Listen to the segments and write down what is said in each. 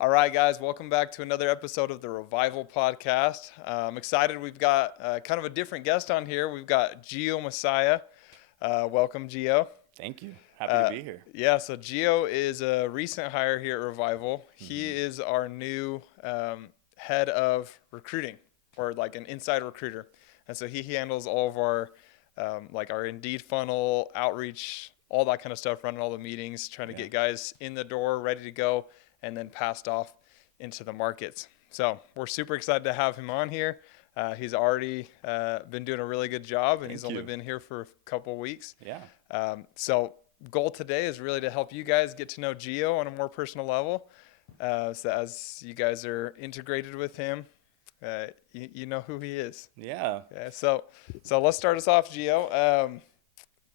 All right, guys, welcome back to another episode of the Revival Podcast. I'm excited. We've got kind of a different guest on here. We've got Gio Masaya. Welcome, Gio. Thank you. Happy to Uh, be here. yeah, so Gio is a recent hire here at Revival. He hmm is our new head of recruiting, or like an inside recruiter. And so he handles all of our like our Indeed funnel, outreach, all that kind of stuff, running all the meetings, trying to Yeah. get guys in the door, ready to go, and then passed off into the markets. So we're super excited to have him on here. He's already been doing a really good job, and he's Thank only you. been here for a couple of weeks. Yeah. So goal today is really to help you guys get to know Gio on a more personal level. So as you guys are integrated with him, you know who he is. Yeah. Yeah. So let's start us off, Gio.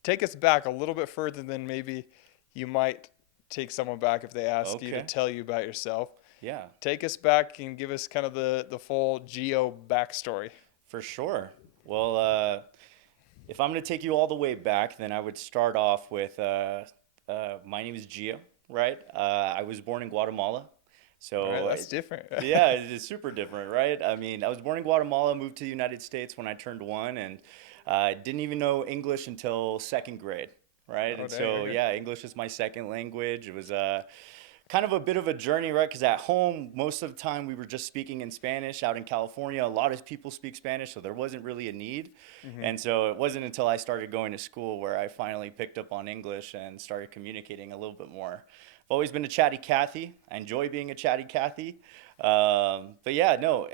Take us back a little bit further than maybe you might take someone back if they ask you to Okay. tell you about yourself. Yeah. Take us back and give us kind of the full Geo backstory. For sure. Well, if I'm going to take you all the way back, then I would start off with my name is Gio, right? I was born in Guatemala. All right, So, that's different. yeah, it's super different, right? I mean, I was born in Guatemala, moved to the United States when I turned one, and didn't even know English until second grade, right? Oh, And dang. so, Okay. yeah, English is my second language. It was kind of a bit of a journey, right? Because at home, most of the time we were just speaking in Spanish. Out in California, a lot of people speak Spanish, so there wasn't really a need. Mm-hmm. And so it wasn't until I started going to school where I finally picked up on English and started communicating a little bit more. I've always been a chatty Cathy. I enjoy being a chatty Cathy. But yeah, no.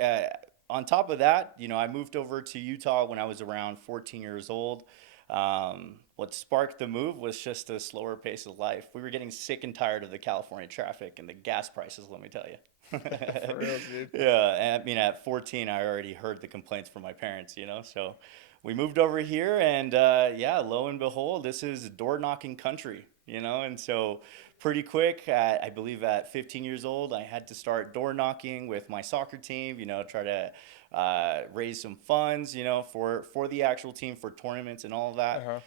On top of that, I moved over to Utah when I was around 14 years old. What sparked the move was just a slower pace of life. We were getting sick and tired of the California traffic and the gas prices, let me tell For you. real, dude. Yeah, and I mean, at 14, I already heard the complaints from my parents. So we moved over here, and yeah, lo and behold, this is door knocking country. And so pretty quick, I believe at 15 years old, I had to start door knocking with my soccer team, try to raise some funds, for the actual team, for tournaments and all of that. Uh-huh.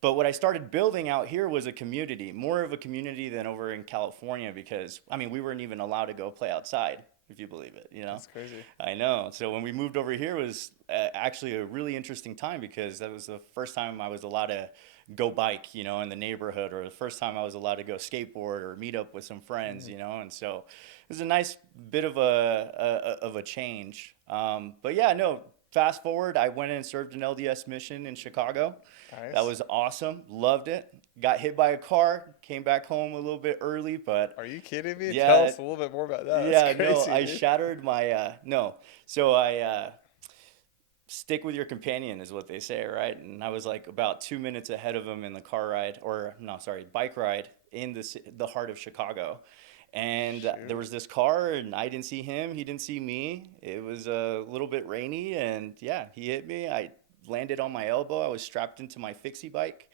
But what I started building out here was a community, more of a community than over in California, because I mean, we weren't even allowed to go play outside, if you believe it. That's crazy. I know. So when we moved over here, it was actually a really interesting time because that was the first time I was allowed to go bike, in the neighborhood, or the first time I was allowed to go skateboard or meet up with some friends, and so it was a nice bit of a change. But yeah, no. Fast forward, I went in and served an LDS mission in Chicago. Nice. That was awesome. Loved it. Got hit by a car. Came back home a little bit early, but Are you kidding me? yeah, Tell us a little bit more about that. yeah, That's no, crazy, I dude. shattered my no. So I stick with your companion is what they say, right? And I was like about 2 minutes ahead of him in the car ride, or no, sorry, bike ride in the heart of Chicago. And there Shoot. was this car, and I didn't see him. He didn't see me. It was a little bit rainy, and yeah, he hit me. I landed on my elbow. I was strapped into my fixie bike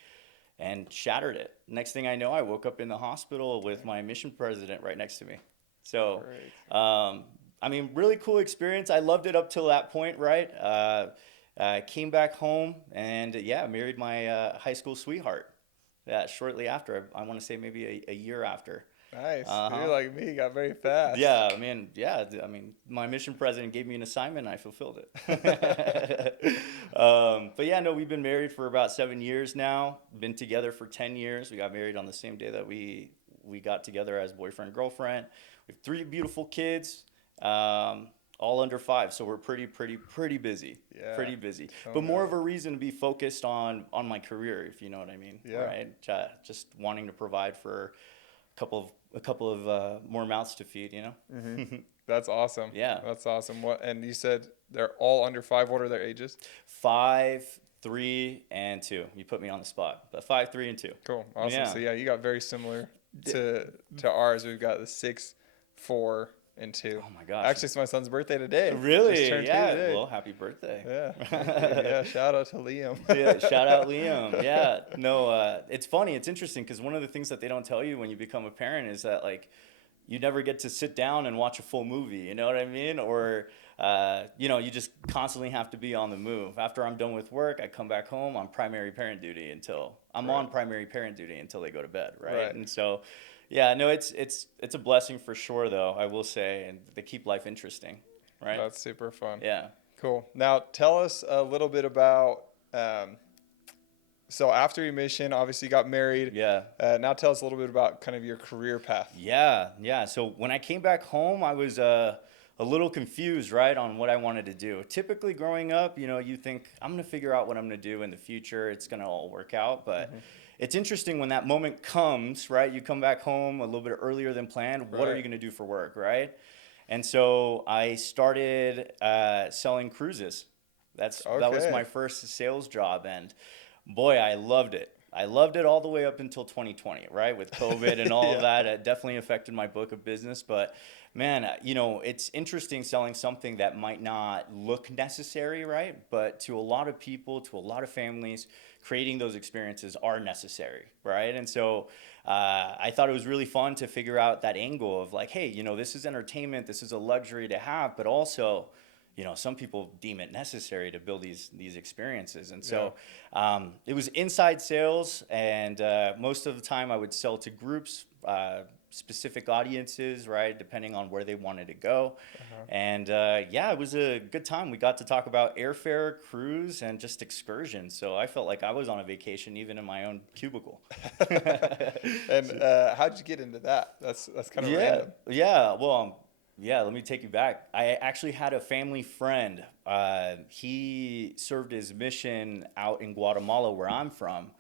and shattered it. Next thing I know, I woke up in the hospital with my mission president right next to me. So, Great. I mean, really cool experience. I loved it up till that point, right? Came back home and yeah, married my high school sweetheart. Yeah, shortly after. I want to say maybe a year after. Nice. Uh-huh. You're like me, got very fast. Yeah, I mean, yeah, I mean, my mission president gave me an assignment and I fulfilled it. But yeah, no, we've been married for about 7 years now. Been together for 10 years. We got married on the same day that we got together as boyfriend and girlfriend. We have three beautiful kids, all under 5. So we're pretty busy. Yeah. Pretty busy. Oh, But more no. of a reason to be focused on my career, if you know what I mean. Yeah. Right? Just wanting to provide for a couple of more mouths to feed. That's awesome. Yeah. That's awesome. What? And you said they're all under 5. What are their ages? 5, 3, and 2. You put me on the spot, but 5, 3, and 2. Cool. Awesome. Yeah. So yeah, you got very similar to ours. We've got the 6, 4, and 2. Oh my gosh. Actually, it's my son's birthday today. Really? Just turned 2 Yeah. today. Well, happy birthday. Yeah. Thank you. Yeah. Shout out to Liam. Yeah, shout out Liam. Yeah. No, it's funny. It's interesting because one of the things that they don't tell you when you become a parent is that like you never get to sit down and watch a full movie. You know what I mean? Or you just constantly have to be on the move. After I'm done with work, I come back home on primary parent duty until I'm Right. on primary parent duty until they go to bed, right? Right. And so, Yeah, no, it's a blessing for sure, though, I will say, and they keep life interesting, right? That's super fun. Yeah. Cool. Now tell us a little bit about. Um, so after your mission, obviously you got married. Yeah. Now tell us a little bit about kind of your career path. Yeah, yeah. So when I came back home, I was a little confused, right, on what I wanted to do. Typically, growing up, you think I'm gonna figure out what I'm gonna do in the future. It's gonna all work out, but Hmm. it's interesting when that moment comes, right? You come back home a little bit earlier than planned. What are Right. you gonna do for work, right? And so I started selling cruises. That was Okay. my first sales job, and boy, I loved it. I loved it all the way up until 2020, right? With COVID and all of Yeah. that, it definitely affected my book of business. But man, it's interesting selling something that might not look necessary, right? But to a lot of people, to a lot of families, creating those experiences are necessary, right? And so I thought it was really fun to figure out that angle of like, hey, this is entertainment, this is a luxury to have, but also, some people deem it necessary to build these experiences. And Yeah. so it was inside sales, and most of the time I would sell to groups, specific audiences, right, depending on where they wanted to go. Uh-huh. And yeah, it was a good time. We got to talk about airfare, cruise, and just excursions. So I felt like I was on a vacation even in my own cubicle. And how'd you get into that? That's kind of Yeah, random. yeah. Well, yeah. Let me take you back. I actually had a family friend. He served his mission out in Guatemala, where I'm from,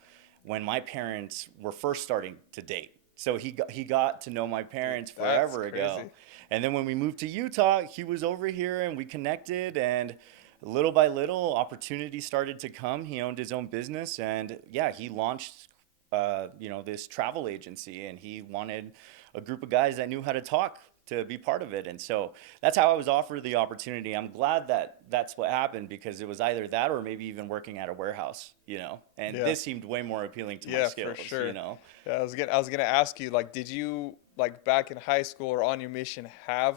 when my parents were first starting to date. So he got to know my Dude, parents that's forever ago, crazy. and then when we moved to Utah, he was over here, and we connected, and little by little, opportunities started to come. He owned his own business, and yeah, he launched this travel agency, and he wanted a group of guys that knew how to talk to be part of it. And so that's how I was offered the opportunity. I'm glad that that's what happened, because it was either that or maybe even working at a warehouse, and Yeah. this seemed way more appealing to my Yeah, for skills. sure. Yeah, I was gonna ask you, like, did you like back in high school or on your mission have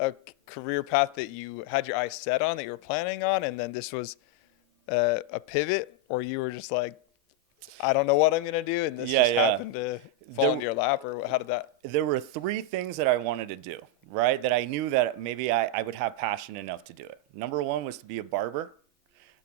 a career path that you had your eyes set on that you were planning on, and then this was a pivot, or you were just like, I don't know what I'm gonna do, and this Yeah, just yeah. happened to fall There, into your lap, or how did that? there were three things that I wanted to do, right? That I knew that maybe I would have passion enough to do it. Number one was to be a barber.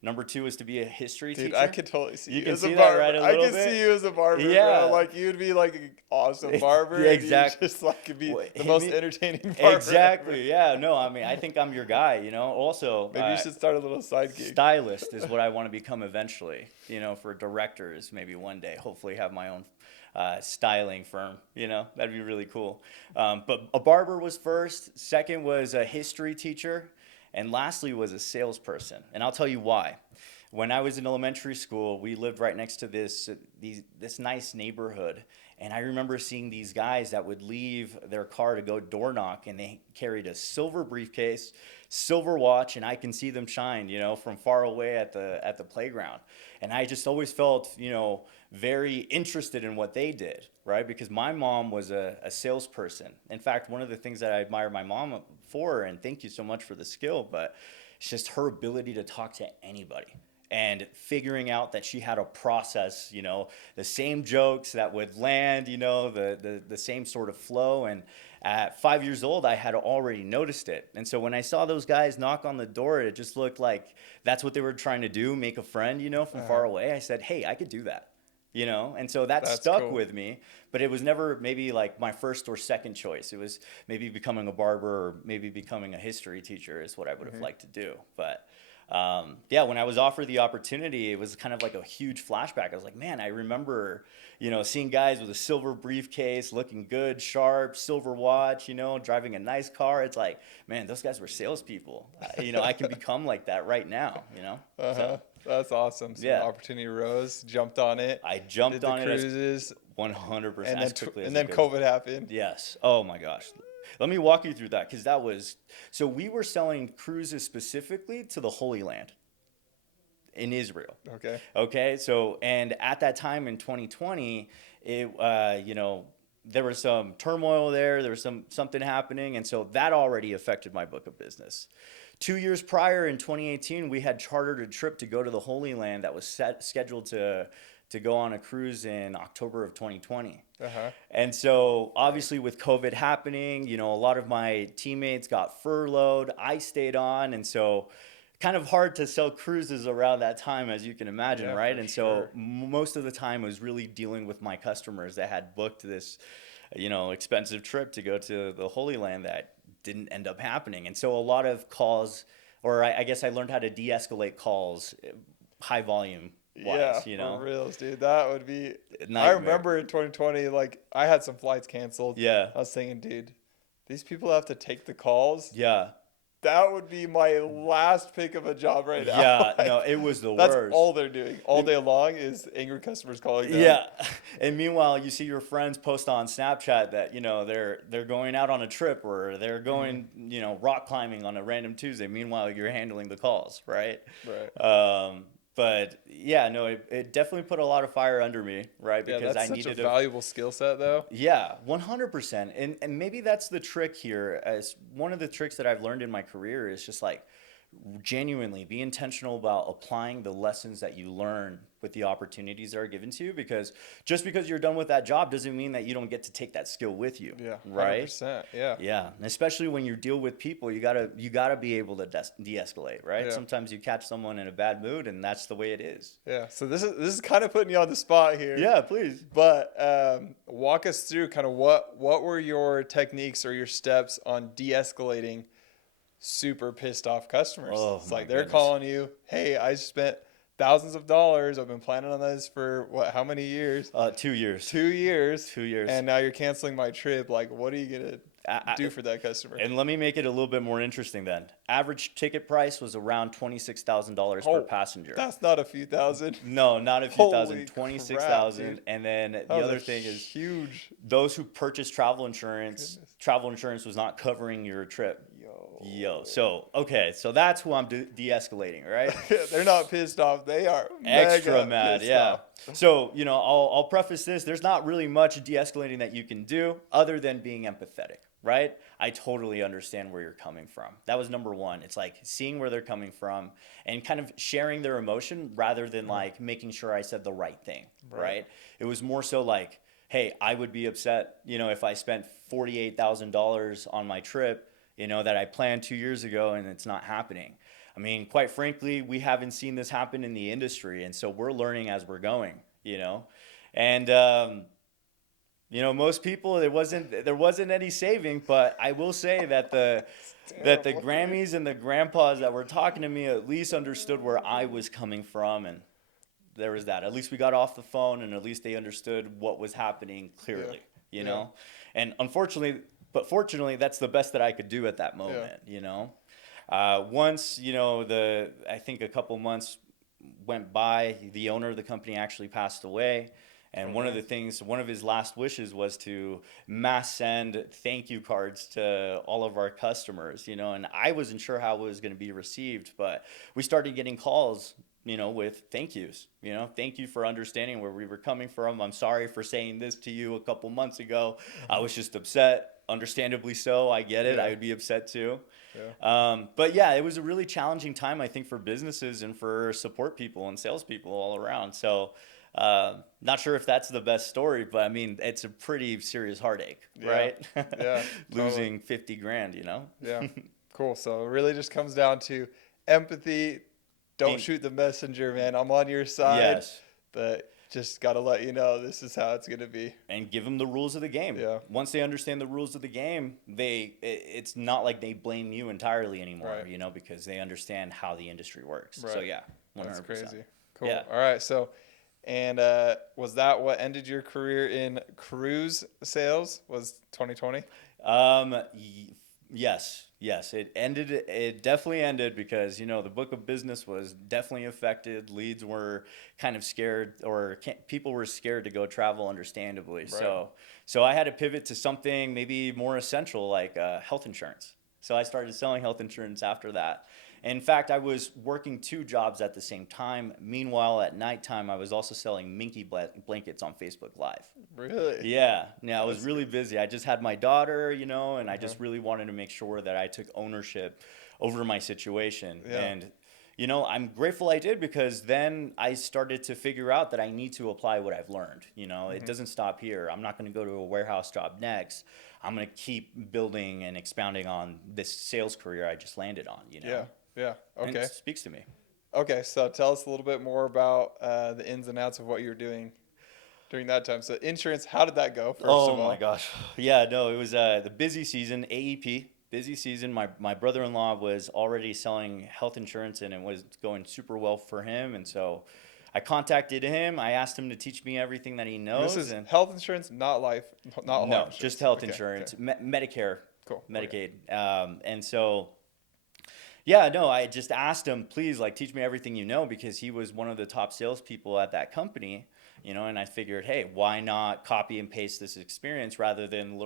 Number two was to be a history Dude, I teacher. could totally see You you can as a see that, barber. right, a I little can see bit? you as a barber, bro. Yeah. Like you'd be like an awesome barber, Yeah, and you exactly. just like could be the Hit most me. entertaining barber ever. Exactly. Yeah. No, I mean, I think I'm your guy. Also, Maybe you should start a little side gig. stylist is what I want to become eventually. For directors, maybe one day. Hopefully, have my own styling firm. That'd be really cool. But a barber was first. Second was a history teacher, and lastly was a salesperson. And I'll tell you why. When I was in elementary school, we lived right next to this nice neighborhood, and I remember seeing these guys that would leave their car to go door knock, and they carried a silver briefcase, silver watch, and I can see them shine, from far away at the playground. And I just always felt, very interested in what they did, right? Because my mom was a salesperson. In fact, one of the things that I admire my mom for, and thank you so much for the skill, but it's just her ability to talk to anybody and figuring out that she had a process, the same jokes that would land, the same sort of flow. And at 5 years old, I had already noticed it. And so when I saw those guys knock on the door, it just looked like that's what they were trying to do, make a friend, from far Uh-huh. away. I said, hey, I could do that. And so that That's stuck cool. with me, but it was never maybe like my first or second choice. It was maybe becoming a barber or maybe becoming a history teacher is what I would have Hmm. liked to do. But yeah, when I was offered the opportunity, it was kind of like a huge flashback. I was like, man, I remember, seeing guys with a silver briefcase, looking good, sharp, silver watch, driving a nice car. It's like, man, those guys were salespeople. I can become like that right now, Uh-huh. So That's awesome. So the yeah, opportunity arose, jumped on it, I did jumped the on it as cruises, 100% and as then quickly as and I then could. COVID happened. Yes. Oh my gosh. Let me walk you through that, because that was so we were selling cruises specifically to the Holy Land in Israel. Okay. Okay, so and at that time in 2020, there was some turmoil there. There was something happening, and so that already affected my book of business. 2 years prior, in 2018, we had chartered a trip to go to the Holy Land that was scheduled to go on a cruise in October of 2020. Uh-huh. And so obviously with COVID happening, a lot of my teammates got furloughed. I stayed on. And so kind of hard to sell cruises around that time, as you can imagine, Yeah, right? for And so sure. most of the time was really dealing with my customers that had booked this, expensive trip to go to the Holy Land that didn't end up happening. And so a lot of calls, or I guess I learned how to de-escalate calls, high volume Yeah, wise, for reals, dude. That would be. I nightmare. remember in 2020, like I had some flights canceled. Yeah, I was thinking, dude, these people have to take the calls. yeah, That would be my last pick of a job right now. yeah. No, Like, it was the that's worst. all they're doing all day long is angry customers calling them. Yeah, and meanwhile, you see your friends post on Snapchat that they're going out on a trip or they're going rock climbing on a random Tuesday. Meanwhile, you're handling the calls, right? Right. But yeah, no, it definitely put a lot of fire under me, right? Yeah, Because that's I such a needed to. valuable skill set, though. Yeah, 100%. And maybe that's the trick here. As one of the tricks that I've learned in my career is just like genuinely be intentional about applying the lessons that you learn with the opportunities that are given to you, because just because you're done with that job doesn't mean that you don't get to take that skill with you, Yeah, right? 100%. Yeah. Yeah, and especially when you deal with people, you gotta be able to de-escalate, right? Yeah. Sometimes you catch someone in a bad mood, and that's the way it is. Yeah. So this is kind of putting you on the spot here. Yeah, please. But walk us through kind of what were your techniques or your steps on de-escalating super pissed off customers? Oh It's my like they're goodness. calling you, hey, I spent thousands of dollars. I've been planning on this for how many years? 2 years. 2 years. 2 years. And now you're canceling my trip. Like, what are you gonna I, do for that customer? And let me make it a little bit more interesting then. Average ticket price was around $26,000 per Oh, passenger. that's not a few thousand. No, not a few Holy thousand, 26,000. crap, dude. And then That the was other a thing is huge. those who purchased Goodness. travel insurance was not covering your trip. Yo. So, okay, so that's who I'm de-escalating, right? They're not pissed off. They are Extra mega mad, pissed yeah. off. So, I'll preface this. There's not really much de-escalating that you can do other than being empathetic, right? I totally understand where you're coming from. That was number one. It's like seeing where they're coming from and kind of sharing their emotion rather than like making sure I said the right thing, right? It was more so like, hey, I would be upset, if I spent $48,000 on my trip, that I planned 2 years ago and it's not happening. I mean, quite frankly, we haven't seen this happen in the industry, and so we're learning as we're going, and most people there wasn't any saving, but I will say that the Terrible, dude. Grammys and the grandpas that were talking to me at least understood where I was coming from, and there was that. At least we got off the phone, and at least they understood what was happening clearly, And fortunately, that's the best that I could do at that moment, Once, I think a couple months went by, the owner of the company actually passed away. And one of his last wishes was to mass send thank you cards to all of our customers, and I wasn't sure how it was going to be received, but we started getting calls, with thank yous, thank you for understanding where we were coming from. I'm sorry for saying this to you a couple months ago. I was just upset. Understandably so. I get it. Yeah. I would be upset too. Yeah. But yeah, it was a really challenging time, I think, for businesses and for support people and salespeople all around. So, not sure if that's the best story, but I mean, it's a pretty serious heartache, right? Yeah. Losing 50 grand, Yeah. Cool. So it really just comes down to empathy. Don't And- shoot the messenger, man. I'm on your side. Yes. But just got to let you know this is how it's going to be. And give them the rules of the game. Yeah. Once they understand the rules of the game, it's not like they blame you entirely anymore, Right. because they understand how the industry works. Right. So yeah, 100%. That's crazy. Cool. Yeah. All right. So, and was that what ended your career in cruise sales? Was 2020? Yes, it definitely ended because, the book of business was definitely affected. Leads were kind of scared, or people were scared to go travel, understandably. Right. So I had to pivot to something maybe more essential, like health insurance. So I started selling health insurance after that. In fact, I was working 2 jobs at the same time. Meanwhile, at nighttime, I was also selling Minky blankets on Facebook Live. Really? Yeah, I was really busy. I just had my daughter, and I just really wanted to make sure that I took ownership over my situation. Yeah. And, I'm grateful I did, because then I started to figure out that I need to apply what I've learned. It Hmm. doesn't stop here. I'm not going to go to a warehouse job next. I'm going to keep building and expounding on this sales career I just landed on, Yeah. Yeah. and it Okay. speaks to me. Okay. So tell us a little bit more about the ins and outs of what you were doing during that time. So insurance, how did that go, first Oh of my all? gosh. Yeah, no, it was the busy season, AEP, busy season. My brother-in-law was already selling health insurance, and it was going super well for him. And so I contacted him. I asked him to teach me everything that he And this knows. is And health insurance, not life, not life no, just insurance. health Okay. Okay. insurance, Medicare, Cool. Okay. Medicaid. And so, yeah, no, I just asked him, please, like, teach me everything you know, because he was one of the top salespeople at that company, and I figured, hey, why not copy and paste this experience rather than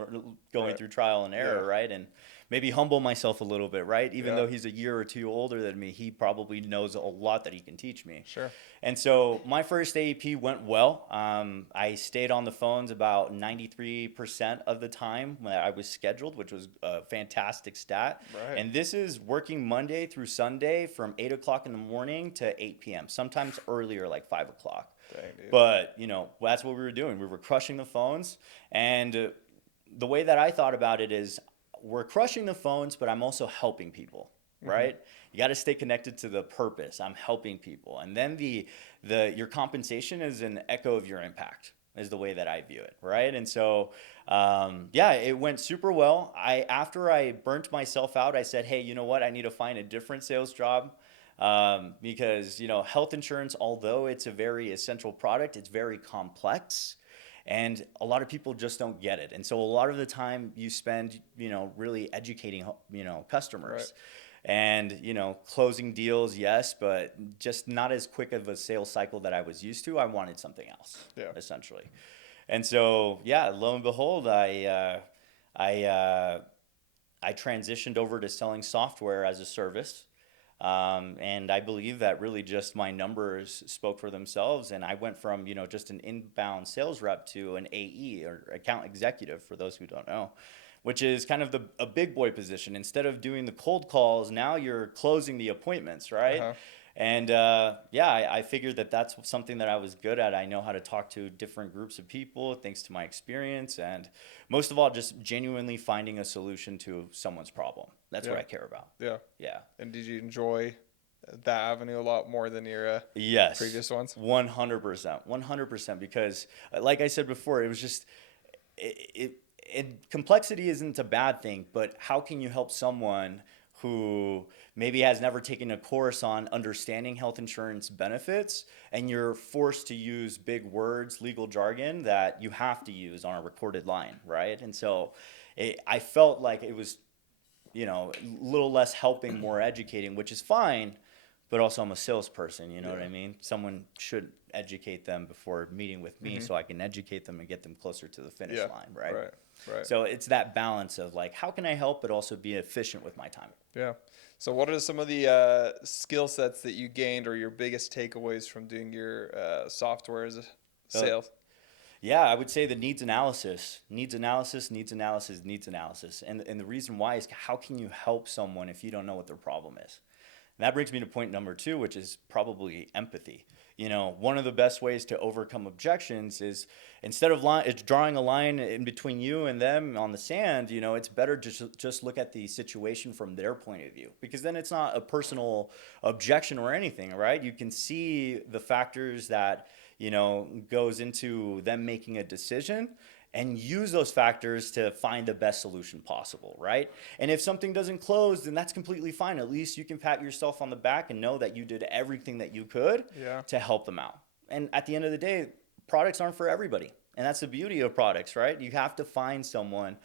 going Right. through trial and Yeah. error, right? And maybe humble myself a little bit, right? Even Yeah. though he's a year or two older than me, he probably knows a lot that he can teach me. Sure. And so my first AEP went well. I stayed on the phones about 93% of the time when I was scheduled, which was a fantastic stat. Right. And this is working Monday through Sunday from 8 o'clock in the morning to 8 p.m., sometimes earlier, like 5 o'clock. Dang, dude. But, that's what we were doing. We were crushing the phones. And the way that I thought about it is, we're crushing the phones, but I'm also helping people, Hmm. right? You got to stay connected to the purpose. I'm helping people. And then your compensation is an echo of your impact, is the way that I view it, right? And so, yeah, it went super well. After I burnt myself out, I said, hey, you know what? I need to find a different sales job. Because health insurance, although it's a very essential product, it's very complex, and a lot of people just don't get it. And so a lot of the time you spend, really educating, Right. customers, and closing deals, yes, but just not as quick of a sales cycle that I was used to. I wanted something else, Yeah. essentially. And so, yeah, lo and behold, I uh, I transitioned over to selling software as a service. And I believe that really just my numbers spoke for themselves. And I went from, just an inbound sales rep to an AE, or account executive, for those who don't know, which is kind of a big boy position. Instead of doing the cold calls, now you're closing the appointments, Uh right? huh. And yeah, I figured that that's something that I was good at. I know how to talk to different groups of people thanks to my experience. And most of all, just genuinely finding a solution to someone's problem. That's what Yeah. I care about. Yeah. Yeah. And did you enjoy that avenue a lot more than your Yes, previous ones? 100%. 100%. Because, like I said before, it was just, complexity isn't a bad thing, but how can you help someone who maybe has never taken a course on understanding health insurance benefits, and you're forced to use big words, legal jargon that you have to use on a recorded line, right? And so I felt like it was, a little less helping, more educating, which is fine. But also, I'm a salesperson, you know what Yeah. I mean? Someone should educate them before meeting with me, Hmm. so I can educate them and get them closer to the finish Yeah. line, right? Right. Right. So it's that balance of, like, how can I help but also be efficient with my time? Yeah. So, what are some of the skill sets that you gained, or your biggest takeaways from doing your software as a Uh, sales? yeah, I would say the needs analysis, needs analysis, needs analysis, needs analysis. And the reason why is, how can you help someone if you don't know what their problem is? And that brings me to point number two, which is probably empathy. One of the best ways to overcome objections is, instead of it's drawing a line in between you and them on the sand, it's better to just look at the situation from their point of view, because then it's not a personal objection or anything, right? You can see the factors that, goes into them making a decision, and use those factors to find the best solution possible, right? And if something doesn't close, then that's completely fine. At least you can pat yourself on the back and know that you did everything that you could Yeah. to help them out. And at the end of the day, products aren't for everybody. And that's the beauty of products, right? You have to find someone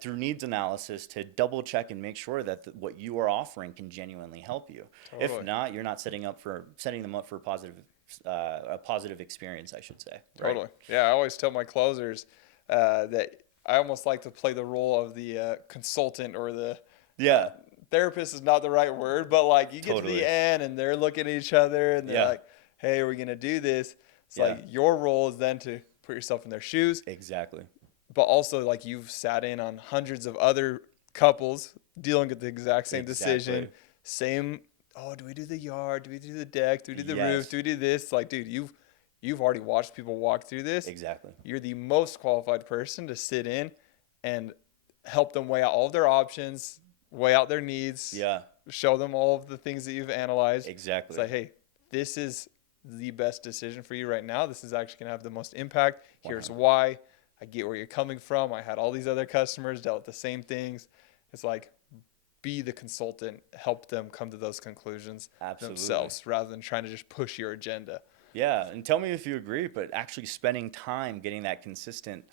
through needs analysis to double check and make sure that what you are offering can genuinely help you. If Totally. not, you're not setting them up for a positive experience, I should say. Right? Totally. Yeah. I always tell my closers that I almost like to play the role of the consultant, or the Yeah, therapist is not the right word, but like you get to the totally. end and they're looking at each other and they're Yeah, like, "Hey, we're gonna do this." It's yeah, like your role is then to put yourself in their shoes, exactly. but also like you've sat in on hundreds of other couples dealing with the exact same Exactly. decision, same oh, do we do the yard? Do we do the deck? Do we do the roof? Yes, Do we do this? Like, dude, you've already watched people walk through this. exactly. You're the most qualified person to sit in and help them weigh out all of their options, weigh out their needs, Yeah, show them all of the things that you've analyzed. It's exactly. like, hey, this is the best decision for you right now. This is actually going to have the most impact. Here's 100. why. I get where you're coming from. I had all these other customers, dealt with the same things. It's like, be the consultant, help them come to those conclusions Absolutely. themselves rather than trying to just push your agenda. Yeah, and tell me if you agree, but actually spending time getting that consistent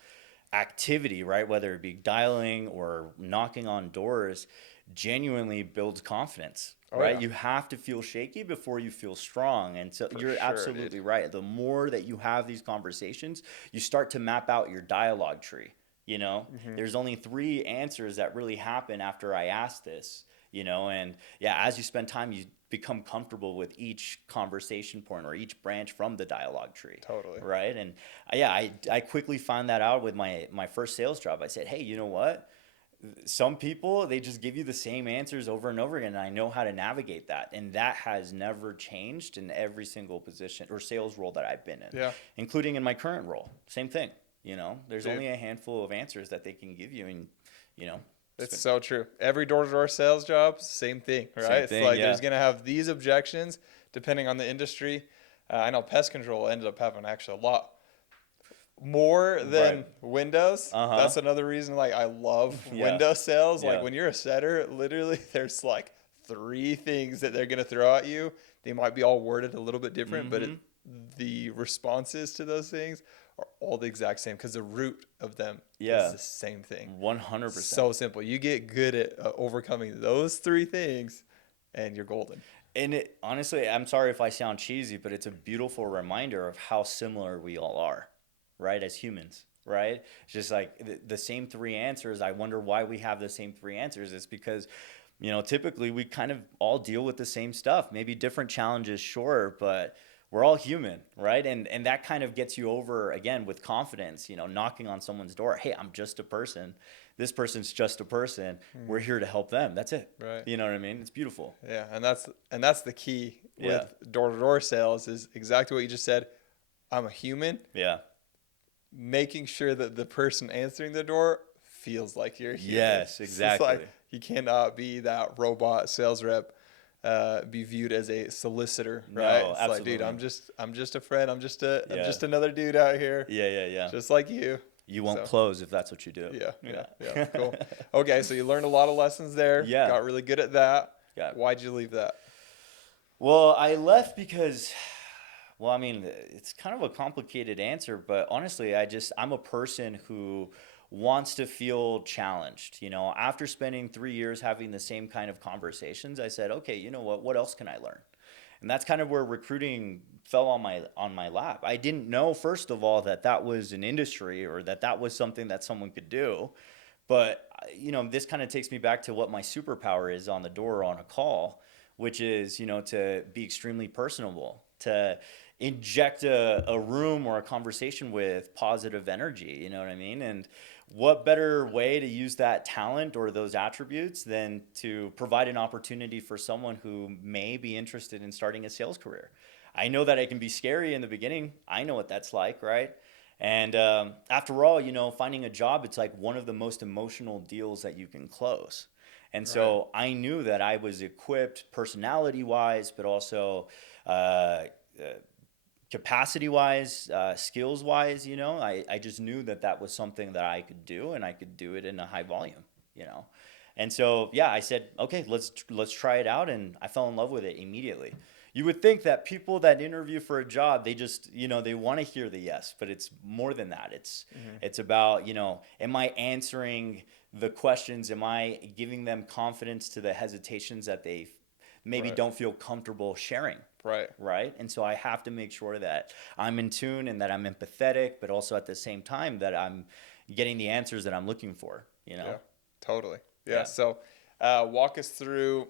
activity, right, whether it be dialing or knocking on doors, genuinely builds confidence, Oh, right? yeah. You have to feel shaky before you feel strong. And so For you're sure, absolutely dude. right. The more that you have these conversations, you start to map out your dialogue tree. You know, there's only three answers that really happen after I ask this, you know, and yeah, as you spend time, you become comfortable with each conversation point or each branch from the dialogue tree. Totally. Right. And yeah, I quickly found that out with my first sales job. I said, hey, you know what? Some people, they just give you the same answers over and over again, and I know how to navigate that, and that has never changed in every single position or sales role that I've been in, Yeah. including in my current role. Same thing. You know, there's Dude. only a handful of answers that they can give you, and you know, It's so true. Every door-to-door sales job, same thing, right? same It's thing. like Yeah. there's going to have these objections depending on the industry. I know pest control ended up having actually a lot more than Right. Windows. Uh-huh. That's another reason like I love Yeah. Windows sales. Like Yeah. when you're a setter, literally there's like three things that they're going to throw at you. They might be all worded a little bit different, but Mm-hmm. the responses to those things are all the exact same because the root of them Yeah. is the same thing. 100%. So simple. You get good at overcoming those three things, and you're golden. And it, honestly, I'm sorry if I sound cheesy, but it's a beautiful reminder of how similar we all are, right? As humans, right? It's just like the same three answers. I wonder why we have the same three answers. It's because, you know, typically we kind of all deal with the same stuff, maybe different challenges, sure, but we're all human, right? And that kind of gets you over again with confidence, you know, knocking on someone's door. Hey, I'm just a person. This person's just a person. We're here to help them. That's it. Right. You know what I mean? It's beautiful. Yeah, and that's the key Yeah. with door-to-door sales is exactly what you just said. I'm a human, Yeah. making sure that the person answering the door feels like you're human. Yes, So it's exactly. like you cannot be that robot sales rep, be viewed as a solicitor, No, right? It's like, dude, absolutely. I'm just a friend. I'm Yeah. just another dude out here, Yeah. just like you. You won't So, close if that's what you do. yeah. Cool. Okay, so you learned a lot of lessons there. Yeah. Got really good at that. Yeah. Why'd you leave that? Well, I left because, well, I mean, it's kind of a complicated answer, but honestly, I'm a person who wants to feel challenged. You know, after spending 3 years having the same kind of conversations, I said, okay, you know what else can I learn? And that's kind of where recruiting fell on my lap. I didn't know, first of all, that that was an industry or that that was something that someone could do. But you know, this kind of takes me back to what my superpower is on the door or on a call, which is, you know, to be extremely personable, to inject a room or a conversation with positive energy. You know what I mean? And what better way to use that talent or those attributes than to provide an opportunity for someone who may be interested in starting a sales career? I know that it can be scary in the beginning. I know what that's like, right? And after all, you know, finding a job, it's like one of the most emotional deals that you can close. And so I knew that I was equipped personality wise, but also uh, capacity wise, skills wise, you know, I just knew that that was something that I could do and I could do it in a high volume, you know. And so, yeah, I said, okay, let's try it out. And I fell in love with it immediately. You would think that people that interview for a job, they just, you know, they want to hear the yes, but it's more than that. It's about, you know, am I answering the questions? Am I giving them confidence to the hesitations that they maybe Right. don't feel comfortable sharing? Right. Right. And so I have to make sure that I'm in tune and that I'm empathetic, but also at the same time that I'm getting the answers that I'm looking for, you know? Yeah. Totally. Yeah. Yeah. So, walk us through.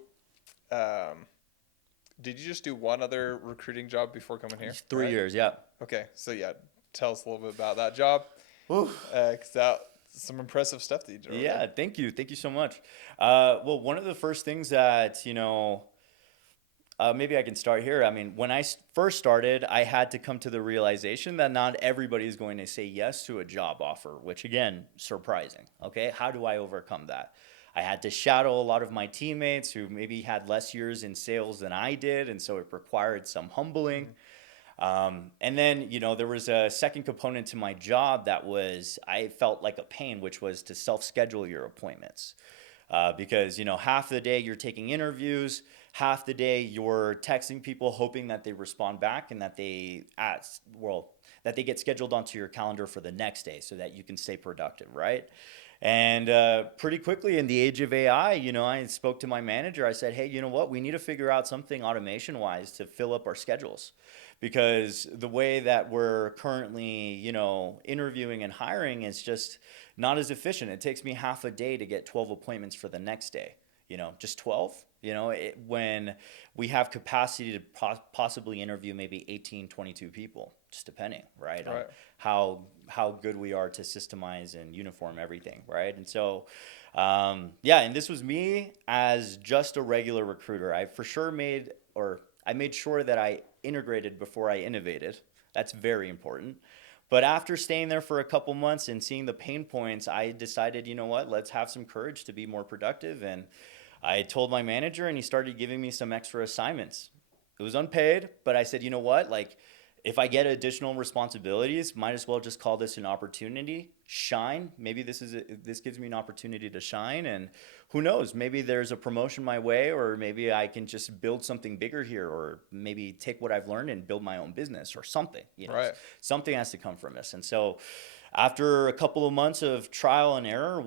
Did you just do one other recruiting job before coming here? 3 years. Yeah. Okay. So yeah, tell us a little bit about that job. Oof. Cause that's some impressive stuff that you did. Yeah, thank you so much. Well, one of the first things that, you know, Maybe I can start here. I mean, when first started, I had to come to the realization that not everybody is going to say yes to a job offer, which again, surprising. Okay, how do I overcome that? I had to shadow a lot of my teammates who maybe had less years in sales than I did, and so it required some humbling. Mhm. And then, there was a second component to my job that I felt like a pain, which was to self schedule your appointments. Because, half the day you're taking interviews, half the day you're texting people hoping that they respond back and that they get scheduled onto your calendar for the next day so that you can stay productive, right? And pretty quickly in the age of AI, I spoke to my manager. I said, hey, you know what? We need to figure out something automation wise to fill up our schedules because the way that we're currently, interviewing and hiring is just not as efficient. It takes me half a day to get 12 appointments for the next day, just 12. When we have capacity to possibly interview maybe 18, 22 people, just depending, right, on Right. how good we are to systemize and uniform everything, right? And so, yeah, and this was me as just a regular recruiter. I made sure that I integrated before I innovated. That's very important. But after staying there for a couple months and seeing the pain points, I decided, you know what, let's have some courage to be more productive. And I told my manager, and he started giving me some extra assignments. It was unpaid, but I said, you know what, like, if I get additional responsibilities, might as well just call this an opportunity, shine. Maybe this gives me an opportunity to shine, and who knows? Maybe there's a promotion my way, or maybe I can just build something bigger here, or maybe take what I've learned and build my own business or something. Right. Something has to come from this, and so. After a couple of months of trial and error,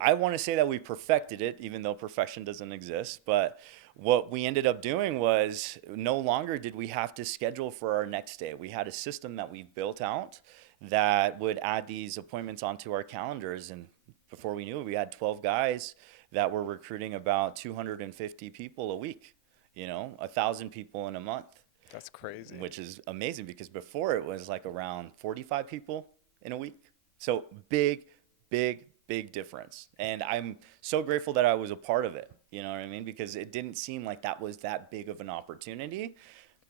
I want to say that we perfected it, even though perfection doesn't exist. But what we ended up doing was no longer did we have to schedule for our next day. We had a system that we built out that would add these appointments onto our calendars. And before we knew it, we had 12 guys that were recruiting about 250 people a week, 1,000 people in a month, That's crazy. which is amazing because before it was like around 45 people in a week. So big, big, big difference. And I'm so grateful that I was a part of it. You know what I mean? Because it didn't seem like that was that big of an opportunity.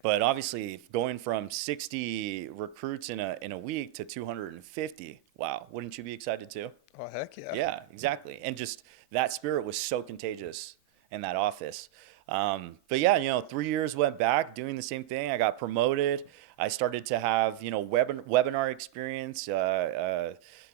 But obviously, going from 60 recruits in a week to 250, wow, wouldn't you be excited too? Oh, heck yeah. Yeah, exactly. And just that spirit was so contagious in that office. But yeah, 3 years went back doing the same thing. I got promoted. I started to have, webinar experience,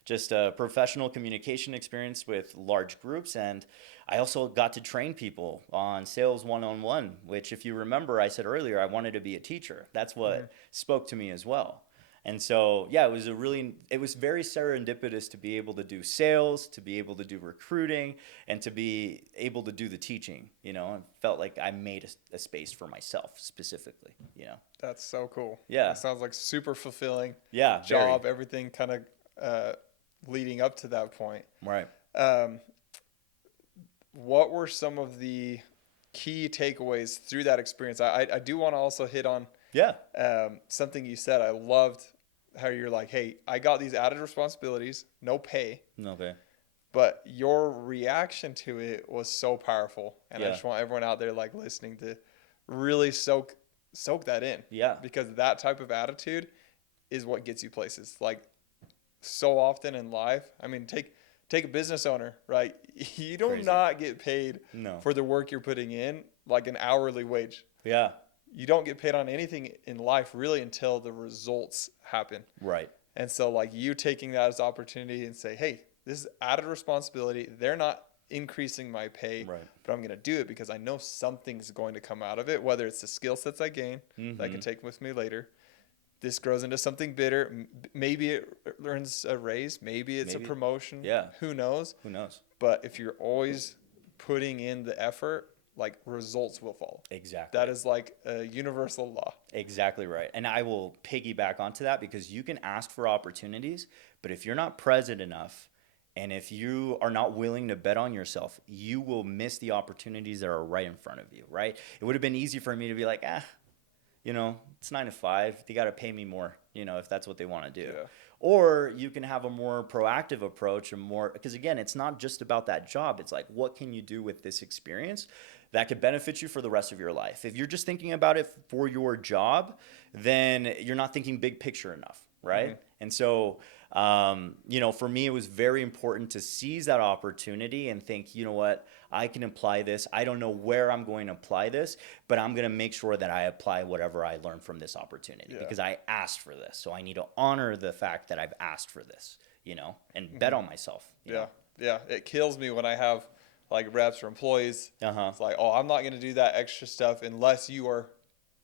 just a professional communication experience with large groups. And I also got to train people on sales one-on-one, which if you remember, I said earlier, I wanted to be a teacher. That's Mhm. what spoke to me as well. And so, yeah, it was very serendipitous to be able to do sales, to be able to do recruiting, and to be able to do the teaching. I felt like I made a space for myself specifically. That's so cool. Yeah, That sounds like super fulfilling yeah, very, job, everything kind of leading up to that point. right. Um, what were some of the key takeaways through that experience? I do want to also hit on Yeah, something you said. I loved how you're like, hey, I got these added responsibilities, no pay, okay. but your reaction to it was so powerful. And I Yeah, just want everyone out there like listening to really soak that in yeah, because that type of attitude is what gets you places. Like so often in life, I mean, take a business owner, right? You do crazy. not get paid No, for the work you're putting in like an hourly wage. yeah, You don't get paid on anything in life really until the results happen. right, And so like you taking that as opportunity and say, hey, this is added responsibility. They're not increasing my pay, right. but I'm going to do it because I know something's going to come out of it, whether it's the skill sets I gain that I can Mm-hmm. take with me later. This grows into something bitter. Maybe it earns a raise. Maybe it's a Maybe, promotion. yeah, Who knows? who knows? But if you're always putting in the effort, like results will follow. Exactly. That is like a universal law. Exactly right. And I will piggyback onto that because you can ask for opportunities, but if you're not present enough and if you are not willing to bet on yourself, you will miss the opportunities that are right in front of you, right? It would have been easy for me to be like, it's 9 to 5. They got to pay me more, if that's what they want to do. Yeah. Or you can have a more proactive approach and more, because again, it's not just about that job. It's like, what can you do with this experience that could benefit you for the rest of your life? If you're just thinking about it for your job, then you're not thinking big picture enough, right? And so, for me, it was very important to seize that opportunity and think, you know what, I can apply this. I don't know where I'm going to apply this, but I'm going to make sure that I apply whatever I learned from this opportunity Yeah. because I asked for this. So I need to honor the fact that I've asked for this, and bet on myself. Yeah. Yeah. It kills me when I have like reps or employees. Uh-huh. It's like, oh, I'm not going to do that extra stuff unless you are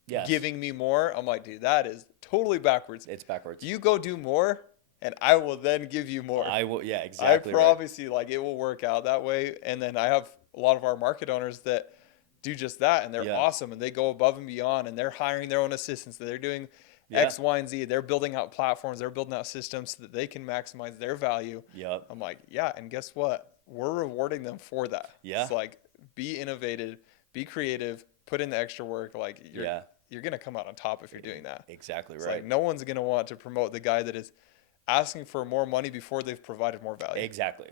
Yes. giving me more. I'm like, dude, that is totally backwards. It's backwards. You go do more and I will then give you more. I will. Yeah, exactly. I promise you, like, it will work out that way. And then I have a lot of our market owners that do just that, and they're awesome, and they go above and beyond, and they're hiring their own assistants. They're doing X, Y, and Z. They're building out platforms. They're building out systems so that they can maximize their value. Yep. I'm like, yeah, and guess what? We're rewarding them for that. Yeah. It's like, be innovative, be creative, put in the extra work. Like, you're going to come out on top if you're doing that. Exactly It's right. like, no one's going to want to promote the guy that is asking for more money before they've provided more value. Exactly.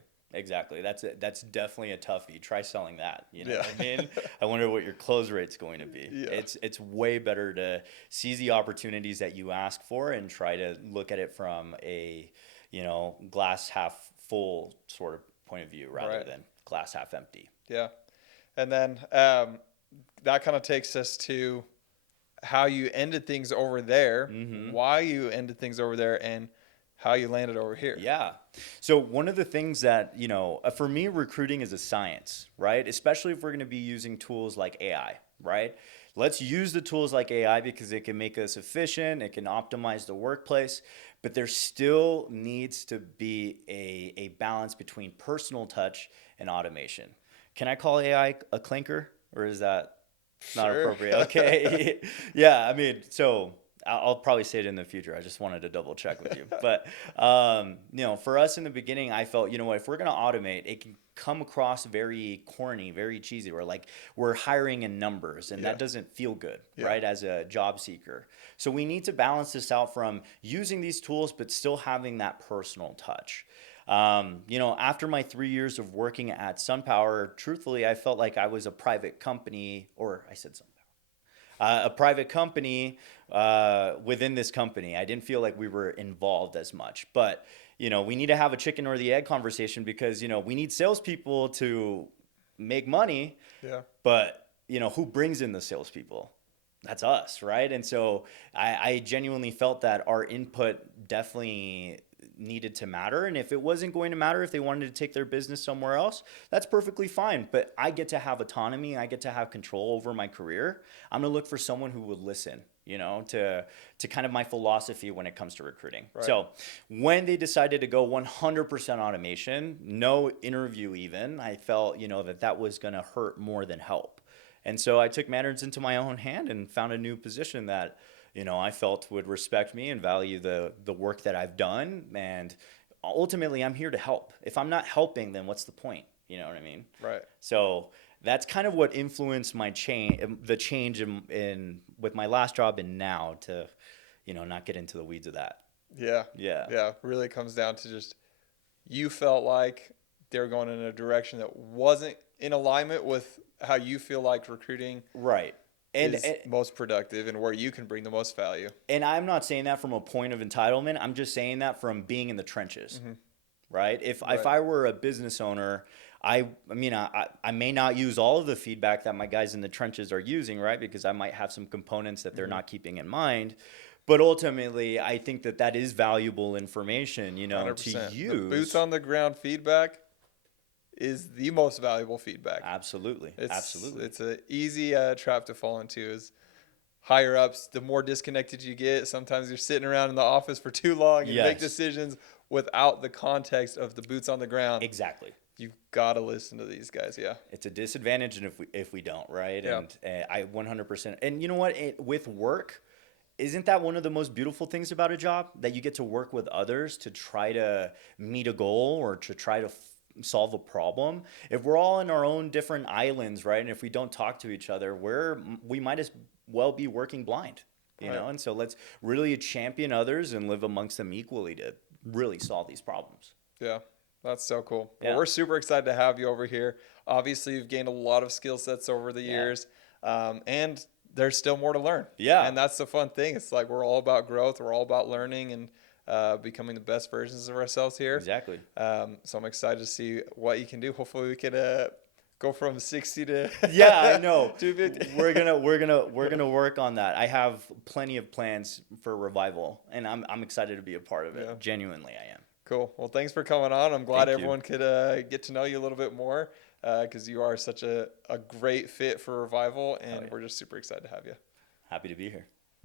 That's definitely a toughie. Try selling that. You know Yeah. what I mean? I wonder what your close rate's going to be. Yeah. It's way better to seize the opportunities that you ask for and try to look at it from a, glass half full sort of point of view rather than glass half empty. Yeah. And then that kind of takes us to how you ended things over there, why you ended things over there, and how you landed over here. Yeah. So one of the things that, for me, recruiting is a science, right? Especially if we're going to be using tools like AI, right? Let's use the tools like AI because it can make us efficient. It can optimize the workplace, but there still needs to be a balance between personal touch and automation. Can I call AI a clinker, or is that not Sure. appropriate? Okay. Yeah. I mean, so I'll probably say it in the future. I just wanted to double check with you. But, for us in the beginning, I felt, if we're going to automate, it can come across very corny, very cheesy. We're like, we're hiring in numbers, and that doesn't feel good, right, as a job seeker. So we need to balance this out from using these tools, but still having that personal touch. After my 3 years of working at SunPower, truthfully, I felt like I was a private company, or I said SunPower. A private company within this company. I didn't feel like we were involved as much. But, we need to have a chicken or the egg conversation because, we need salespeople to make money. Yeah. But, who brings in the salespeople? That's us, right? And so I genuinely felt that our input definitely needed to matter. And if it wasn't going to matter, if they wanted to take their business somewhere else, that's perfectly fine. But I get to have autonomy. I get to have control over my career. I'm going to look for someone who would listen, to kind of my philosophy when it comes to recruiting. Right. So when they decided to go 100% automation, no interview even, I felt, that was going to hurt more than help. And so I took matters into my own hand and found a new position that I felt would respect me and value the work that I've done. And ultimately, I'm here to help. If I'm not helping, then what's the point? You know what I mean? Right. So that's kind of what influenced my the change in with my last job and now to, not get into the weeds of that. Yeah. Yeah. Yeah. Really comes down to just you felt like they were going in a direction that wasn't in alignment with how you feel like recruiting Right. is most productive and where you can bring the most value. And I'm not saying that from a point of entitlement. I'm just saying that from being in the trenches, right? If I were a business owner, I may not use all of the feedback that my guys in the trenches are using, right? Because I might have some components that they're not keeping in mind. But ultimately, I think that is valuable information, 100%. to use. The boots on the ground feedback is the most valuable feedback. Absolutely. Absolutely. It's an easy trap to fall into is higher ups. The more disconnected you get, sometimes you're sitting around in the office for too long and make decisions without the context of the boots on the ground. Exactly. You've got to listen to these guys. Yeah. It's a disadvantage and if we don't, right? Yeah. And I 100%. And you know what? With work, isn't that one of the most beautiful things about a job? That you get to work with others to try to meet a goal or to try to solve a problem. If we're all in our own different islands, right, and if we don't talk to each other, we might as well be working blind, you know. And so let's really champion others and live amongst them equally to really solve these problems. Yeah, that's so cool. Well, Yeah. we're super excited to have you over here. Obviously, you've gained a lot of skill sets over the Yeah. years, and there's still more to learn. Yeah. And that's the fun thing. It's like we're all about growth. We're all about learning and becoming the best versions of ourselves here. Exactly. So I'm excited to see what you can do. Hopefully, we can go from 60 to Yeah, I know. 250. We're gonna work on that. I have plenty of plans for Revival, and I'm excited to be a part of it. Yeah. Genuinely, I am. Cool. Well, thanks for coming on. I'm glad Thank you. everyone could get to know you a little bit more because you are such a great fit for Revival, and yeah. we're just super excited to have you. Happy to be here.